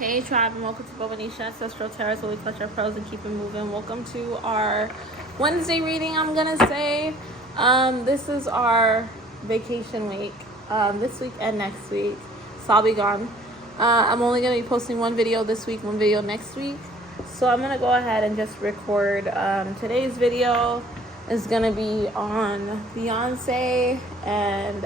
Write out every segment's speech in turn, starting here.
Hey tribe, and welcome to Bobo-Nesha, Ancestral Terrace, where we clutch our pearls and keep it moving. Welcome to our Wednesday reading, I'm gonna say. This is our vacation week, this week and next week, so I'll be gone. I'm only gonna be posting one video this week, one video next week. So I'm gonna go ahead and just record. Today's video is gonna be on Beyonce and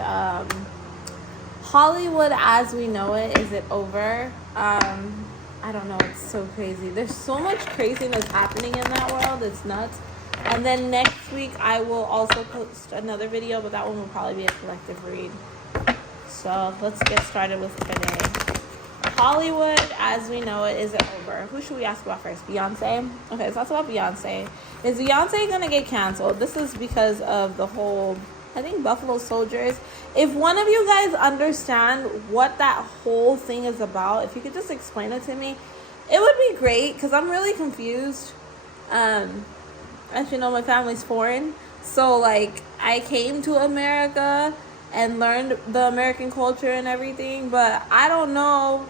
Hollywood as we know it. Is it over? I don't know. It's so crazy. There's so much craziness happening in that world. It's nuts. And then next week I will also post another video, but that one will probably be a collective read. So let's get started with today. Hollywood as we know it, is it over? Who should we ask about first? Beyonce? Okay, so that's about Beyonce. Is Beyonce gonna get canceled? This is because of the whole, I think, Buffalo Soldiers. If one of you guys understand what that whole thing is about, if you could just explain it to me, it would be great, because I'm really confused. As you know, my family's foreign, so like I came to America and learned the American culture and everything, but I don't know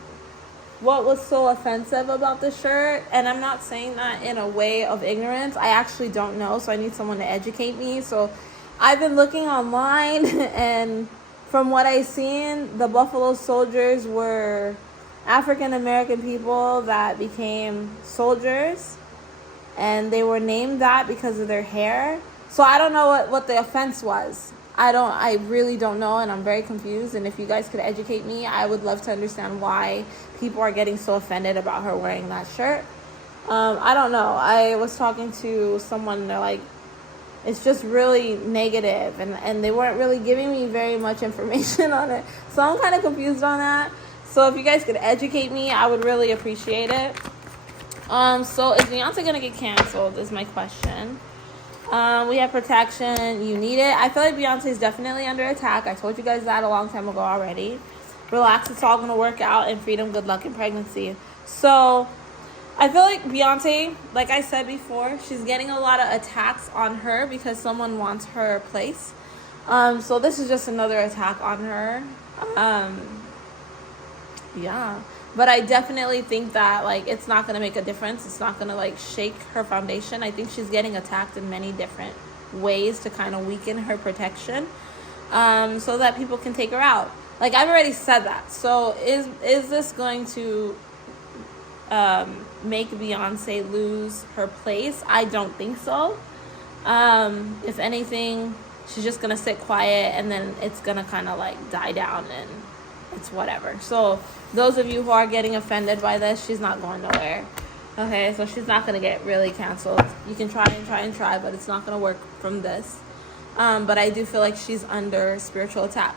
what was so offensive about the shirt. And I'm not saying that in a way of ignorance. I actually don't know, so I need someone to educate me. So I've been looking online, and from what I've seen, the Buffalo Soldiers were African American people that became soldiers, and they were named that because of their hair. So I don't know what the offense was. I really don't know, and I'm very confused. And if you guys could educate me, I would love to understand why people are getting so offended about her wearing that shirt. I don't know. I was talking to someone, and they're like, it's just really negative, and they weren't really giving me very much information on it. So I'm kind of confused on that. So if you guys could educate me, I would really appreciate it. So is Beyonce going to get canceled is my question. We have protection. You need it. I feel like Beyonce is definitely under attack. I told you guys that a long time ago already. Relax. It's all going to work out. And freedom, good luck in pregnancy. So I feel like Beyonce, like I said before, she's getting a lot of attacks on her because someone wants her place. So this is just another attack on her. Yeah. But I definitely think that, like, it's not going to make a difference. It's not going to, like, shake her foundation. I think she's getting attacked in many different ways to kind of weaken her protection, so that people can take her out. Like, I've already said that. So is this going to make Beyonce lose her place? I don't think so. If anything, she's just going to sit quiet, and then it's going to kind of, like, die down, and it's whatever. So those of you who are getting offended by this, she's not going nowhere. Okay, so she's not going to get really canceled. You can try, but it's not going to work from this. But I do feel like she's under spiritual attack.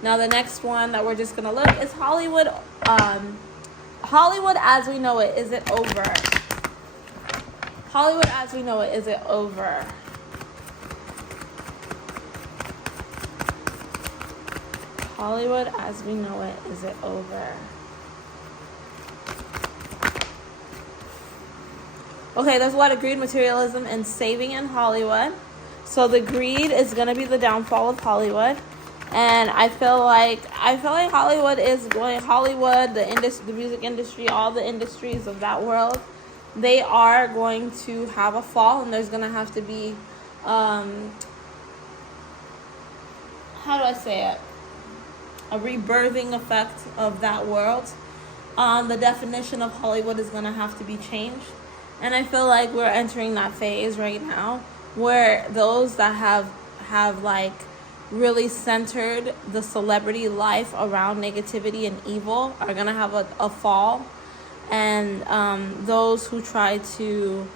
Now the next one that we're just going to look is Hollywood. Hollywood as we know it, is it over? Hollywood as we know it, is it over? Hollywood as we know it, is it over? Okay, there's a lot of greed, materialism, and saving in Hollywood. So the greed is going to be the downfall of Hollywood. And I feel like Hollywood is going, the music industry, all the industries of that world, they are going to have a fall, and there's going to have to be, how do I say it? A rebirthing effect of that world. The definition of Hollywood is going to have to be changed. And I feel like we're entering that phase right now where those that have like really centered the celebrity life around negativity and evil are going to have a fall. And those who try to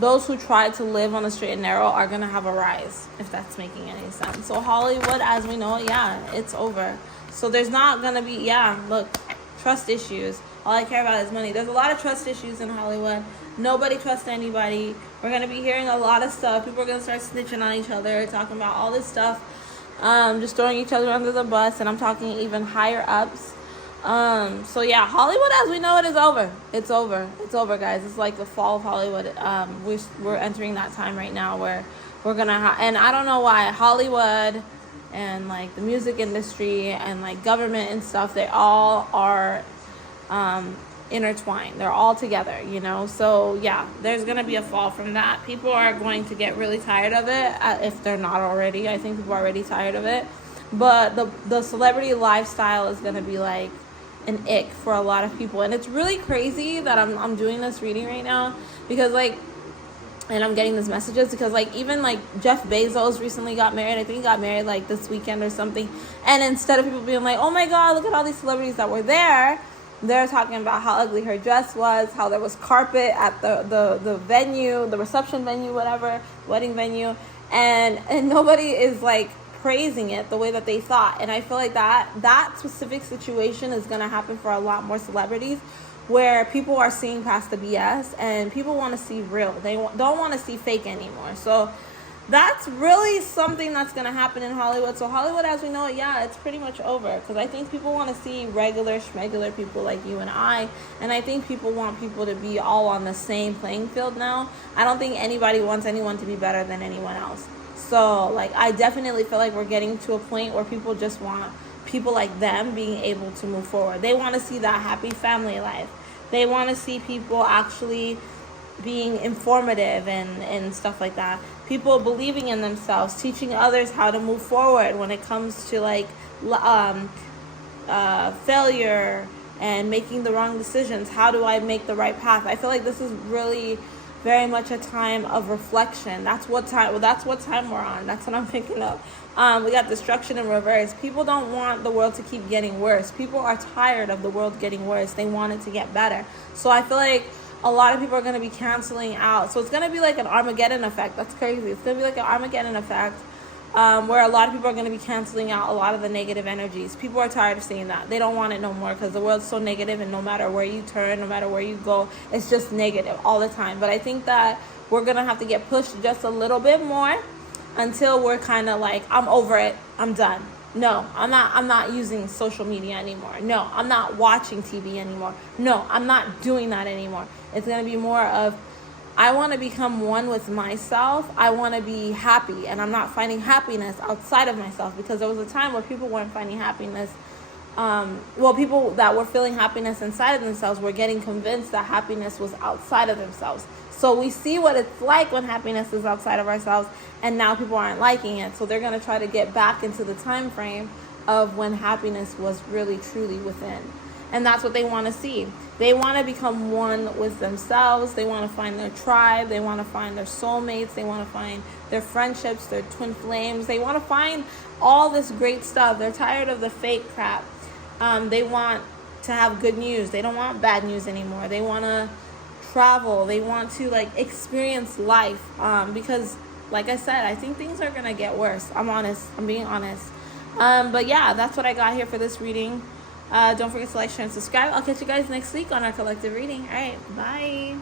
live on the straight and narrow are going to have a rise, if that's making any sense. So Hollywood, as we know it, yeah, it's over. So there's not going to be, look, trust issues. All I care about is money. There's a lot of trust issues in Hollywood. Nobody trusts anybody. We're going to be hearing a lot of stuff. People are going to start snitching on each other, talking about all this stuff, just throwing each other under the bus, and I'm talking even higher ups. So yeah, Hollywood as we know it is over. It's over, guys. It's like the fall of Hollywood. We're entering that time right now where we're gonna and I don't know why Hollywood and like the music industry and like government and stuff, they all are intertwined. They're all together, So yeah, there's gonna be a fall from that. People are going to get really tired of it, if they're not already. I think people are already tired of it. But the celebrity lifestyle is gonna be like an ick for a lot of people, and it's really crazy that I'm doing this reading right now, because like, and I'm getting these messages because like even like Jeff Bezos recently got married. I think he got married like this weekend or something, and instead of people being like, oh my god, look at all these celebrities that were there, they're talking about how ugly her dress was, how there was carpet at the venue, the reception venue, whatever, wedding venue, and nobody is like praising it the way that they thought. And I feel like that specific situation is going to happen for a lot more celebrities, where people are seeing past the BS and people want to see real. They don't want to see fake anymore. So that's really something that's going to happen in Hollywood. So Hollywood as we know it, yeah, it's pretty much over, because I think people want to see regular schmegular people like you and I, and I think people want people to be all on the same playing field now. I don't think anybody wants anyone to be better than anyone else. So like, I definitely feel like we're getting to a point where people just want people like them being able to move forward. They want to see that happy family life. They want to see people actually being informative and stuff like that. People believing in themselves, teaching others how to move forward when it comes to like failure and making the wrong decisions. How do I make the right path? I feel like this is really very much a time of reflection. That's what time we're on. That's what I'm picking up. We got destruction in reverse. People don't want the world to keep getting worse. People are tired of the world getting worse. They want it to get better. So I feel like a lot of people are going to be canceling out. So it's going to be like an Armageddon effect. That's crazy. It's going to be like an Armageddon effect, where a lot of people are going to be canceling out a lot of the negative energies. People are tired of seeing that. They don't want it no more, because the world's so negative, and no matter where you turn, no matter where you go, it's just negative all the time. But I think that we're going to have to get pushed just a little bit more until we're kind of like, I'm over it, I'm done. No, I'm not using social media anymore. No, I'm not watching TV anymore. No, I'm not doing that anymore. It's going to be more of, I want to become one with myself. I want to be happy, and I'm not finding happiness outside of myself, because there was a time where people weren't finding happiness. People that were feeling happiness inside of themselves were getting convinced that happiness was outside of themselves. So we see what it's like when happiness is outside of ourselves, and now people aren't liking it. So they're going to try to get back into the time frame of when happiness was really, truly within. And that's what they want to see. They want to become one with themselves. They want to find their tribe. They want to find their soulmates. They want to find their friendships, their twin flames. They want to find all this great stuff. They're tired of the fake crap. They want to have good news. They don't want bad news anymore. They want to travel. They want to like experience life, because like I said, I think things are gonna get worse. I'm being honest. But yeah, that's what I got here for this reading. Don't forget to like, share, and subscribe. I'll catch you guys next week on our collective reading. All right, bye.